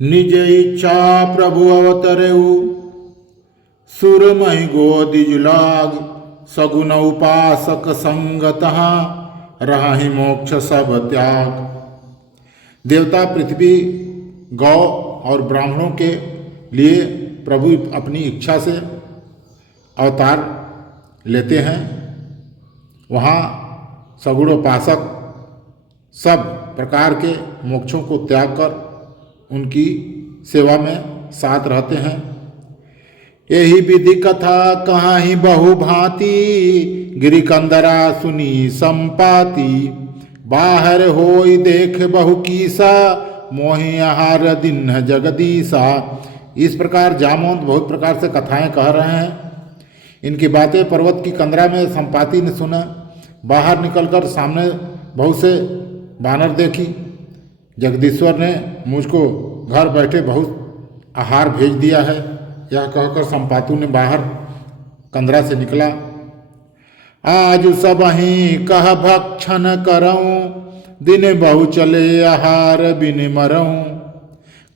निज इच्छा प्रभु अवतरेऊ सुरमहि गोदिज लाग सगुन उपासक संगतः रहि मोक्ष सब त्याग। देवता पृथ्वी गौ और ब्राह्मणों के लिए प्रभु अपनी इच्छा से अवतार लेते हैं। वहाँ सगुण उपासक सब प्रकार के मोक्षों को त्याग कर उनकी सेवा में साथ रहते हैं। यही विधि कथा कहाँ ही बहु भांति गिरि कंदरा सुनी संपाति। बाहर होई देख बहु कीसा मोहि आहार दिन जगदीसा। इस प्रकार जामवंत बहुत प्रकार से कथाएं कह रहे हैं। इनकी बातें पर्वत की कंदरा में संपाति ने सुना। बाहर निकलकर सामने बहुत से बानर देखी। जगदीश्वर ने मुझको घर बैठे बहुत आहार भेज दिया है, यह कहकर संपातु ने बाहर कंदरा से निकला। आज सबहि कह भक्षण करऊं दिन बहु चले आहार बिन मरऊं।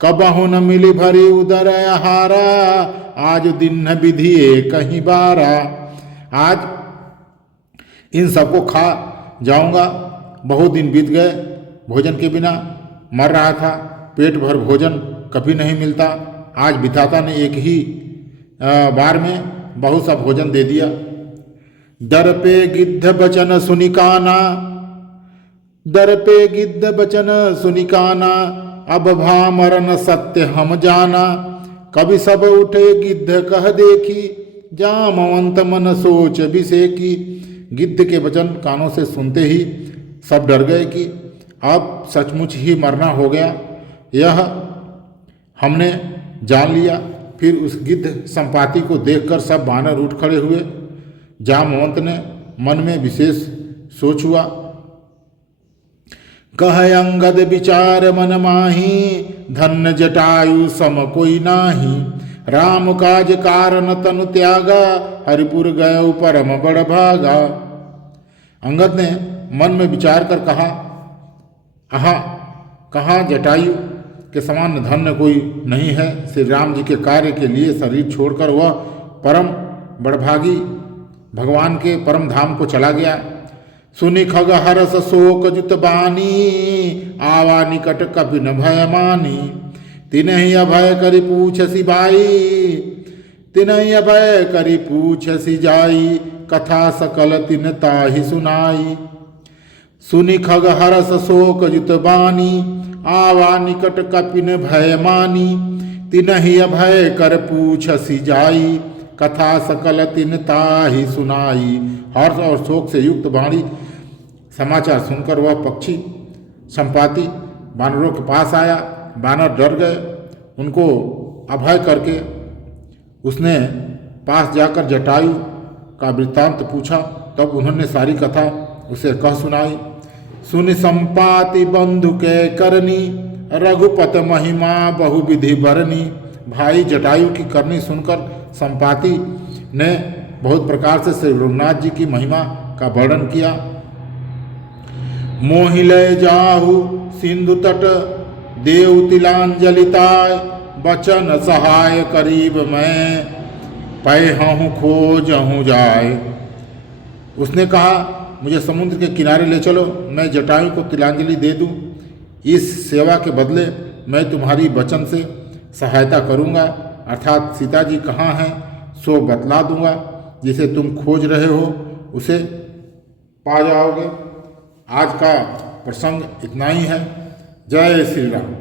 कबहु न मिली भरी उदर आहारा आज दिन विधि कहीं बारा। आज इन सबको खा जाऊंगा। बहुत दिन बीत गए भोजन के बिना, मर रहा था। पेट भर भोजन कभी नहीं मिलता। आज विधाता ने एक ही बार में बहुत सा भोजन दे दिया। दर पे गिद्ध बचन सुनिकाना, दर पे गिद्ध बचन सुनिकाना। अब भा मरन सत्य हम जाना। कभी सब उठे गिद्ध कह देखी जामवंत मन सोच बिसेकी। गिद्ध के वचन कानों से सुनते ही सब डर गए कि अब सचमुच ही मरना हो गया। यह हमने जान लिया। फिर उस गिद्ध संपाति को देखकर सब बानर उठ खड़े हुए। जामवंत ने मन में विशेष सोच हुआ। कह अंगद विचार मन माही धन्य जटायु सम कोई नाही। राम काज कारण तनु त्यागा हरिपुर गयो परम बड़ भागा। अंगद ने मन में विचार कर कहा, आहा, कहाँ जटायु के समान धन्य कोई नहीं है। श्री राम जी के कार्य के लिए शरीर छोड़कर वह परम बड़भागी भगवान के परम धाम को चला गया। सुनि खग हरस शोक जुत बानी आवा निकट कपि न भय मानी। तिनहि अभय करि पूछसि बाई, तिनहि अभय करि पूछसि जाई। कथा सकल तिन ताहि सुनाई। सुनि खग हरस शोक जुत बानी आवा निकट कपि न भय मानी। तिनहि अभय कर पूछसि जाई। कथा सकल तिन ताहि सुनाई। हर्ष और शोक से युक्त वाणी समाचार सुनकर वह पक्षी संपाति बानरों के पास आया। बानर डर गए। उनको अभय करके उसने पास जाकर जटायु का वृत्तांत पूछा। तब उन्होंने सारी कथा उसे कह सुनाई। सुनि संपाति बंधु के करनी रघुपत महिमा बहुविधि बरनी। भाई जटायु की करनी सुनकर संपाति ने बहुत प्रकार से श्री रघुनाथ जी की महिमा का वर्णन किया। मोहि लय जाहु सिंधु तट देव तिलांजलिताय। बचन सहाय करीब मैं पैहूँ खोजहूँ जाय। उसने कहा, मुझे समुद्र के किनारे ले चलो, मैं जटायु को तिलांजलि दे दूं। इस सेवा के बदले मैं तुम्हारी वचन से सहायता करूंगा, अर्थात सीता जी कहाँ हैं सो बतला दूंगा। जिसे तुम खोज रहे हो उसे पा जाओगे। आज का प्रसंग इतना ही है। जय श्री राम।